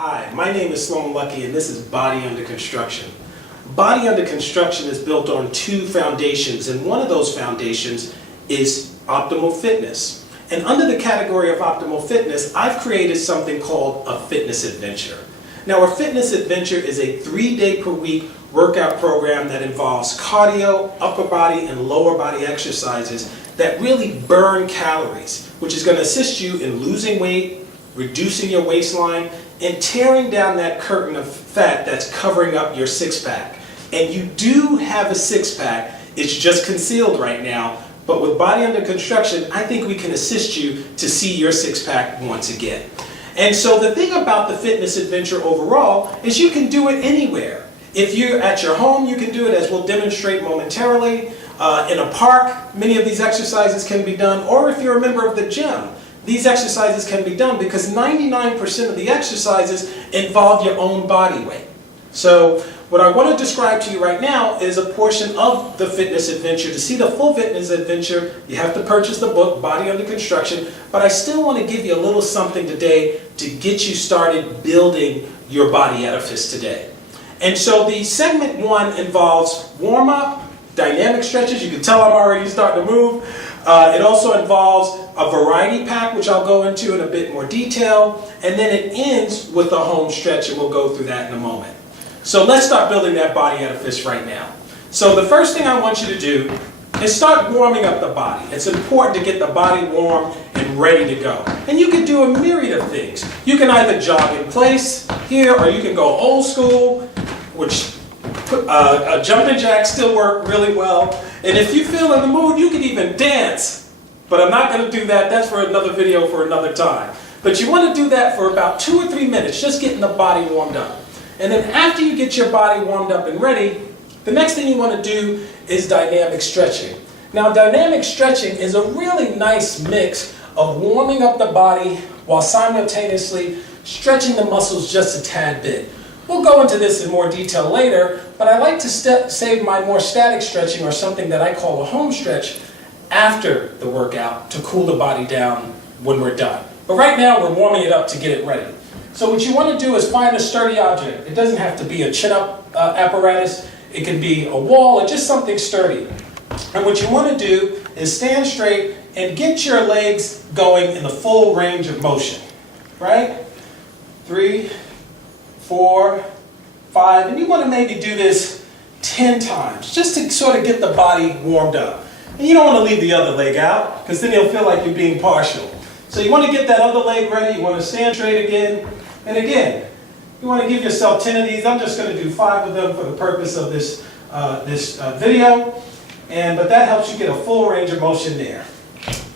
Hi, my name is Sloan Lucky and this is Body Under Construction. Body Under Construction is built on two foundations, and one of those foundations is optimal fitness. And under the category of optimal fitness, I've created something called a fitness adventure. Now, a fitness adventure is a 3-day per week workout program that involves cardio, upper body, and lower body exercises that really burn calories, which is going to assist you in losing weight, reducing your waistline, and tearing down that curtain of fat that's covering up your six-pack. And you do have a six-pack, it's just concealed right now, but with Body Under Construction, I think we can assist you to see your six-pack once again. And so the thing about the fitness adventure overall is you can do it anywhere. If you're at your home, you can do it, as we'll demonstrate momentarily. In a park, many of these exercises can be done, or if you're a member of the gym, these exercises can be done because 99% of the exercises involve your own body weight. So what I want to describe to you right now is a portion of the fitness adventure. To see the full fitness adventure, you have to purchase the book, Body Under Construction, but I still want to give you a little something today to get you started building your body edifice today. And so the segment 1 involves warm-up, dynamic stretches. You can tell I'm already starting to move. It also involves a variety pack, which I'll go into in a bit more detail. And then it ends with a home stretch, and we'll go through that in a moment. So let's start building that body edifice right now. So the first thing I want you to do is start warming up the body. It's important to get the body warm and ready to go. And you can do a myriad of things. You can either jog in place here, or you can go old school, which jumping jacks still work really well. And if you feel in the mood, you can even dance. But I'm not going to do that. That's for another video for another time. But you want to do that for about 2 or 3 minutes, just getting the body warmed up. And then after you get your body warmed up and ready, the next thing you want to do is dynamic stretching. Now, dynamic stretching is a really nice mix of warming up the body while simultaneously stretching the muscles just a tad bit. We'll go into this in more detail later, but I like to save my more static stretching, or something that I call a home stretch, after the workout to cool the body down when we're done. But right now, we're warming it up to get it ready. So what you want to do is find a sturdy object. It doesn't have to be a chin-up apparatus. It can be a wall or just something sturdy. And what you want to do is stand straight and get your legs going in the full range of motion. Right? 3, 4, 5, and you want to maybe do this 10 times, just to sort of get the body warmed up. And you don't want to leave the other leg out, because then you'll feel like you're being partial. So you want to get that other leg ready, you want to stand straight again, and again, you want to give yourself 10 of these. I'm just going to do 5 of them for the purpose of this video, but that helps you get a full range of motion there.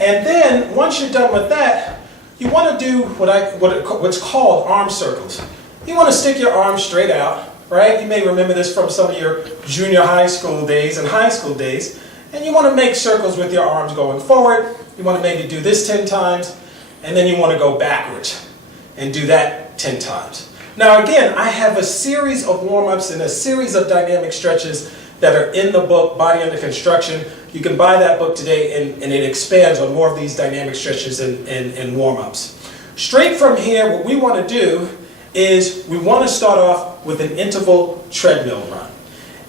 And then, once you're done with that, you want to do what's called arm circles. You want to stick your arms straight out, right? You may remember this from some of your junior high school days and high school days. And you want to make circles with your arms going forward. You want to maybe do this 10 times, and then you want to go backwards and do that 10 times. Now again, I have a series of warm-ups and a series of dynamic stretches that are in the book, Body Under Construction. You can buy that book today, and it expands on more of these dynamic stretches and warm-ups. Straight from here, what we want to do is we want to start off with an interval treadmill run.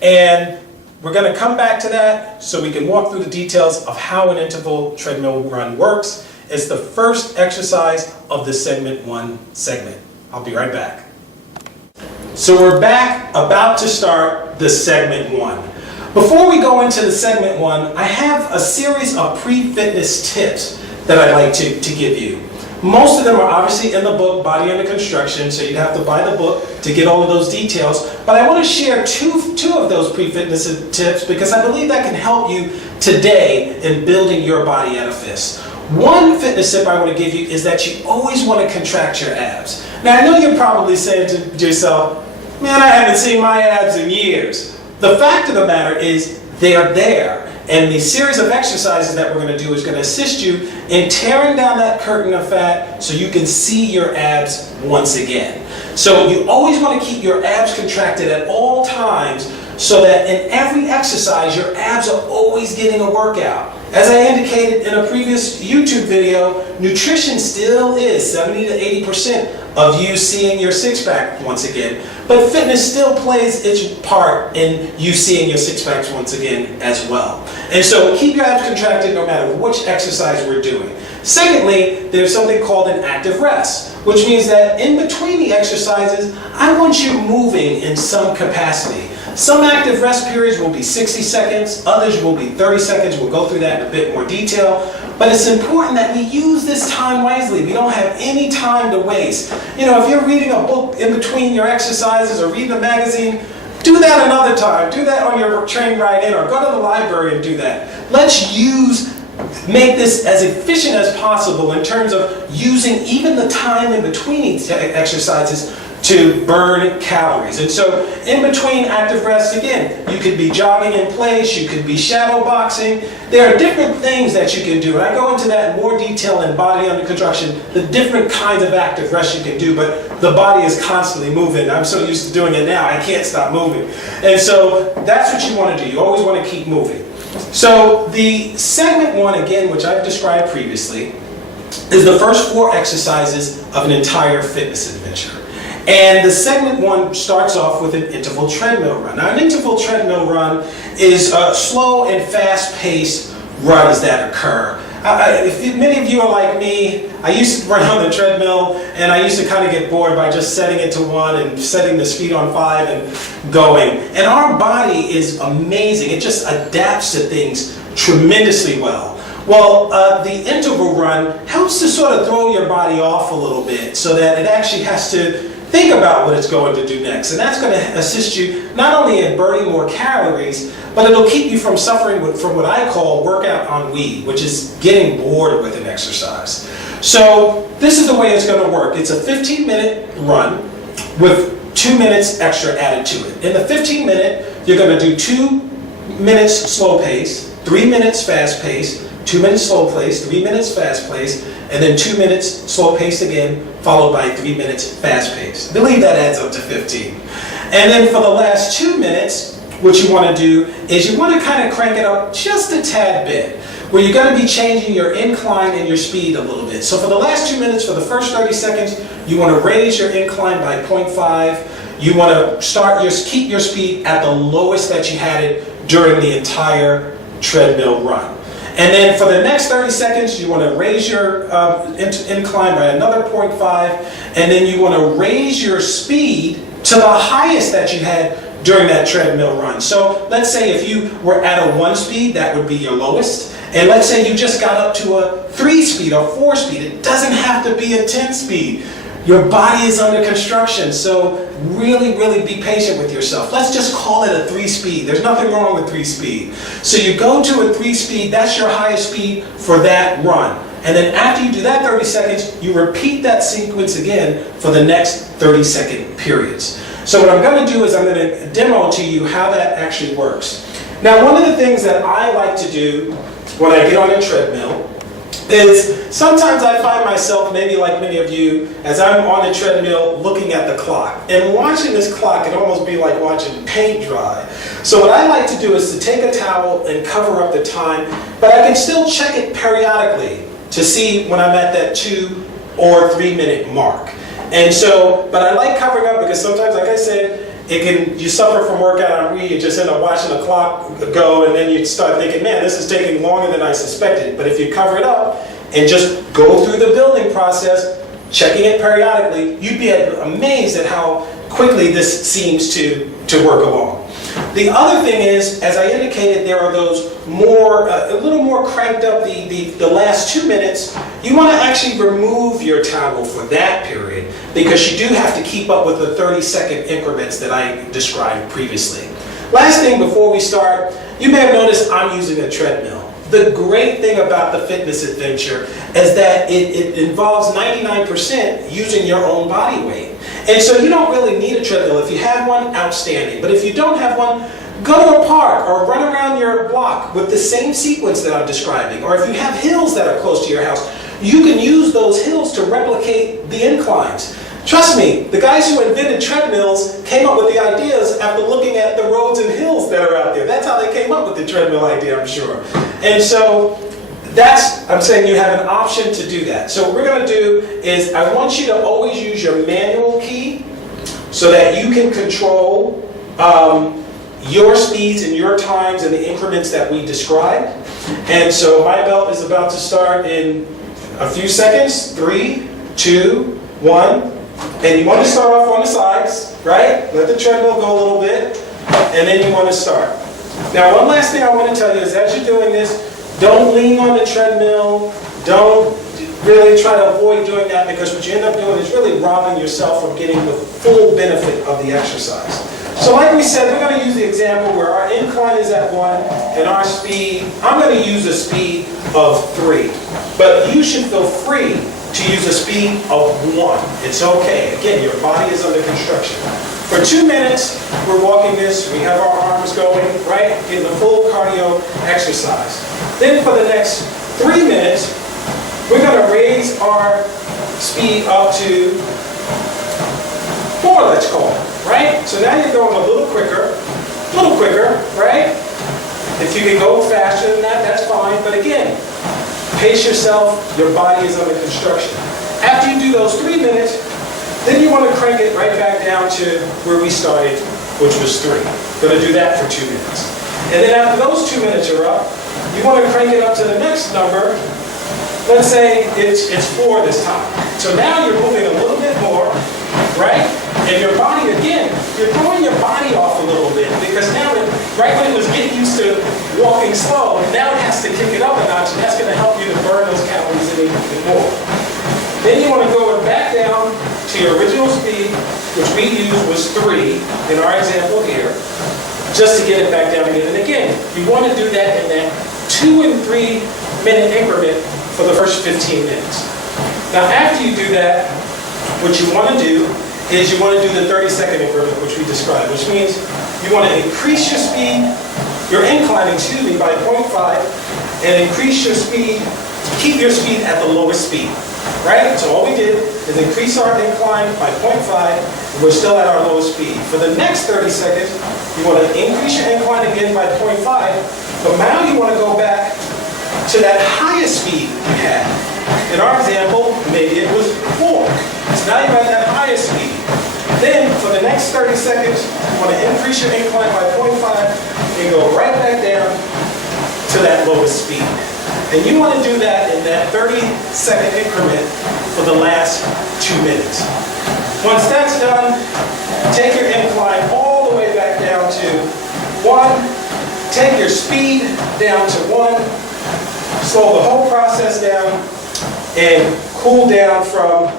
And we're going to come back to that so we can walk through the details of how an interval treadmill run works. It's the first exercise of the segment 1 segment. I'll be right back. So we're back, about to start the segment 1. Before we go into the segment 1, I have a series of pre-fitness tips that I'd like to give you. Most of them are obviously in the book, Body Under Construction, so you'd have to buy the book to get all of those details. But I want to share two of those pre-fitness tips because I believe that can help you today in building your body edifice. One fitness tip I want to give you is that you always want to contract your abs. Now, I know you're probably saying to yourself, man, I haven't seen my abs in years. The fact of the matter is they're there. And the series of exercises that we're going to do is going to assist you in tearing down that curtain of fat so you can see your abs once again. So you always want to keep your abs contracted at all times so that in every exercise, your abs are always getting a workout. As I indicated in a previous YouTube video, nutrition still is 70 to 80% of you seeing your six-pack once again, but fitness still plays its part in you seeing your six-packs once again as well. And so keep your abs contracted no matter which exercise we're doing. Secondly, there's something called an active rest, which means that in between the exercises, I want you moving in some capacity. Some active rest periods will be 60 seconds, others will be 30 seconds. We'll go through that in a bit more detail. But it's important that we use this time wisely. We don't have any time to waste. You know, if you're reading a book in between your exercises or reading a magazine, do that another time. Do that on your train ride in, or go to the library and do that. Let's make this as efficient as possible in terms of using even the time in between each exercises to burn calories. And so in between active rests, again, you could be jogging in place, you could be shadow boxing. There are different things that you can do, and I go into that in more detail in Body Under Construction, the different kinds of active rests you can do, but the body is constantly moving. I'm so used to doing it now, I can't stop moving. And so that's what you want to do. You always want to keep moving. So the segment one, again, which I've described previously, is the first 4 exercises of an entire fitness adventure. And the segment one starts off with an interval treadmill run. Now, an interval treadmill run is slow and fast-paced runs that occur. Many of you are like me. I used to run on the treadmill, and I used to kind of get bored by just setting it to 1 and setting the speed on 5 and going. And our body is amazing. It just adapts to things tremendously well. Well, the interval run helps to sort of throw your body off a little bit so that it actually has to think about what it's going to do next. And that's going to assist you not only in burning more calories, but it'll keep you from suffering from what I call workout ennui, which is getting bored with an exercise. So this is the way it's going to work. It's a 15-minute run with 2 minutes extra added to it. In the 15-minute, you're going to do 2 minutes slow pace, 3 minutes fast pace, 2 minutes slow pace, 3 minutes fast pace, and then 2 minutes slow pace again, followed by 3 minutes fast pace. I believe that adds up to 15. And then for the last 2 minutes, what you want to do is you want to kind of crank it up just a tad bit, where you're going to be changing your incline and your speed a little bit. So for the last 2 minutes, for the first 30 seconds, you want to raise your incline by 0.5. You want to keep your speed at the lowest that you had it during the entire treadmill run. And then for the next 30 seconds, you want to raise your incline by another 0.5, and then you want to raise your speed to the highest that you had during that treadmill run. So let's say if you were at a 1 speed, that would be your lowest. And let's say you just got up to a 3 speed or 4 speed. It doesn't have to be a 10 speed. Your body is under construction, so really, really be patient with yourself. Let's just call it a 3 speed. There's nothing wrong with 3 speed. So you go to a 3 speed, that's your highest speed for that run. And then after you do that 30 seconds, you repeat that sequence again for the next 30-second periods. So what I'm going to do is I'm going to demo to you how that actually works. Now, one of the things that I like to do when I get on a treadmill is sometimes I find myself, maybe like many of you, as I'm on the treadmill looking at the clock. And watching this clock can almost be like watching paint dry. So what I like to do is to take a towel and cover up the time, but I can still check it periodically to see when I'm at that 2 or 3 minute mark. And so, but I like covering up because sometimes, like I said, you suffer from workout ennui, you just end up watching the clock go, and then you start thinking, man, this is taking longer than I suspected. But if you cover it up and just go through the building process, checking it periodically, you'd be amazed at how quickly this seems to work along. The other thing is, as I indicated, there are those a little more cranked up, the last 2 minutes. You want to actually remove your towel for that period because you do have to keep up with the 30-second increments that I described previously. Last thing before we start, you may have noticed I'm using a treadmill. The great thing about the fitness adventure is that it involves 99% using your own body weight. And so you don't really need a treadmill. If you have one, outstanding. But if you don't have one, go to a park or run around your block with the same sequence that I'm describing. Or if you have hills that are close to your house, you can use those hills to replicate the inclines. Trust me, the guys who invented treadmills came up with the ideas after looking at the roads and hills that are out there. That's how they came up with the treadmill idea, I'm sure. And so I'm saying you have an option to do that. So what we're going to do is I want you to always use your manual key so that you can control your speeds and your times and the increments that we described. And so my belt is about to start in a few seconds. 3, 2, 1. And you want to start off on the sides, right? Let the treadmill go a little bit, and then you want to start. Now, one last thing I want to tell you is as you're doing this, don't lean on the treadmill. Don't really try to avoid doing that, because what you end up doing is really robbing yourself from getting the full benefit of the exercise. So like we said, we're going to use the example where our incline is at 1 and our speed, I'm going to use a speed of 3. But you should feel free to use a speed of 1. It's okay. Again, your body is under construction. For 2 minutes, we're walking this. We have our arms going, right? Getting the full cardio exercise. Then for the next 3 minutes, we're going to raise our speed up to 4, let's call it, right? So now you're going a little quicker, right? If you can go faster than that, that's fine. But again, pace yourself, your body is under construction. After you do those 3 minutes, then you want to crank it right back down to where we started, which was 3. Going to do that for 2 minutes. And then after those 2 minutes are up, you want to crank it up to the next number. Let's say it's 4 this time. So now you're moving a little bit more, right? And your body, again, you're throwing your body off a little bit, because now, right when it was getting used to walking slow, now it has to kick it up a notch, and that's going to help you to burn those calories in even more. Then you want to go back down to your original speed, which we used was 3 in our example here, just to get it back down again. And again, you want to do that in that 2 and 3 minute increment for the first 15 minutes. Now after you do that, what you want to do is you want to do the 30-second increment, which we described, which means you want to increase your speed, your incline, by 0.5, and increase your speed, keep your speed at the lowest speed, right? So all we did is increase our incline by 0.5, and we're still at our lowest speed. For the next 30 seconds, you want to increase your incline again by 0.5, but now you want to go back to that highest speed you had. In our example, maybe it was 4. So now you're at that highest speed. Then, for the next 30 seconds, you want to increase your incline by 0.5 and go right back down to that lowest speed. And you want to do that in that 30-second increment for the last 2 minutes. Once that's done, take your incline all the way back down to 1. Take your speed down to 1. Slow the whole process down and cool down from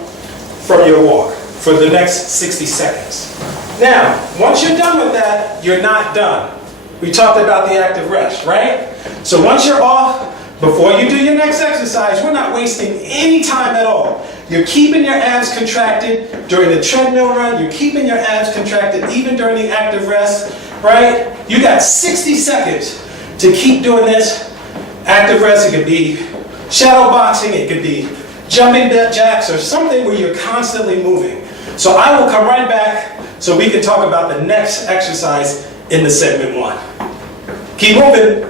your walk for the next 60 seconds. Now, once you're done with that, you're not done. We talked about the active rest, right? So once you're off, before you do your next exercise, we're not wasting any time at all. You're keeping your abs contracted during the treadmill run. You're keeping your abs contracted even during the active rest, right? You got 60 seconds to keep doing this. Active rest, it could be shadow boxing, it could be jumping jacks, or something where you're constantly moving. So I will come right back so we can talk about the next exercise in the segment 1. Keep moving.